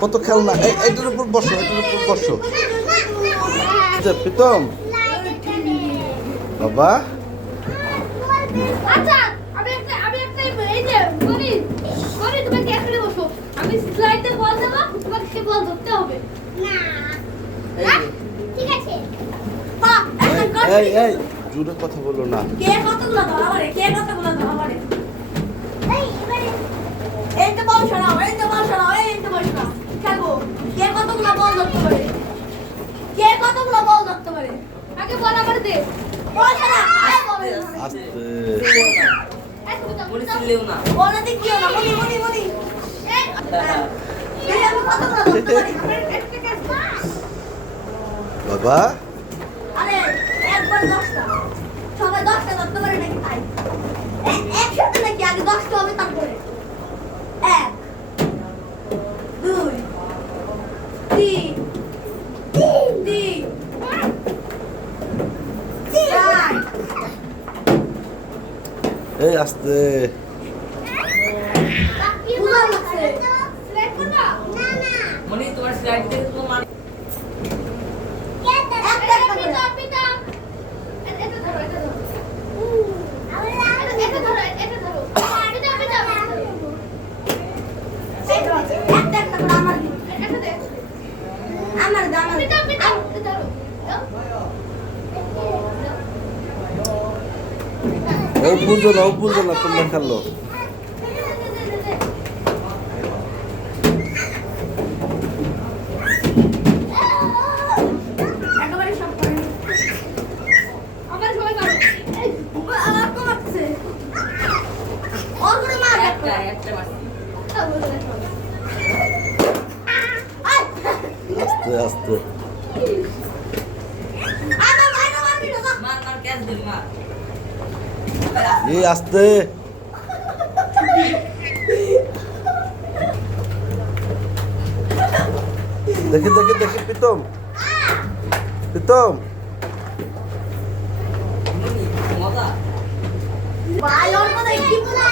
কত খেলনা, এটার উপর বসো, প্রীতম বাবা। আমি স্লাইডে বল দেব, তোমাকে বল ধরতে হবে না। ঠিক আছে পা এই জোরে কথা বলো না। কে কতগুলো দাও আমারে, এই তো বল ছড়াও, এই তো বল ছড়াও। খেলবো। কে কতগুলো বল ধরতে পারে? আগে বল আমারে দে। বল ছড়া। আস্তে মনি চিল্লেও না। বল দে কিও না, মনি। এই আমি কতগুলো ধরতে পারি? বাবা। আরে একবার 10টা, সবাই 10টা ধরতে পারে নাকি তাই? একসাথে নাকি আগে 10টা হবে তারপরে 1 2 3 4 এই আস্তে। মনি তোমার স্লাইড থেকে তো মার ও বুঝো না তোমরা খেলো। একটা মারছি। আস্তে মার ক্যাচ দিল মার। এই আস্তে। দেখে প্রীতম মজা ভাই ওর মধ্যে কি বলা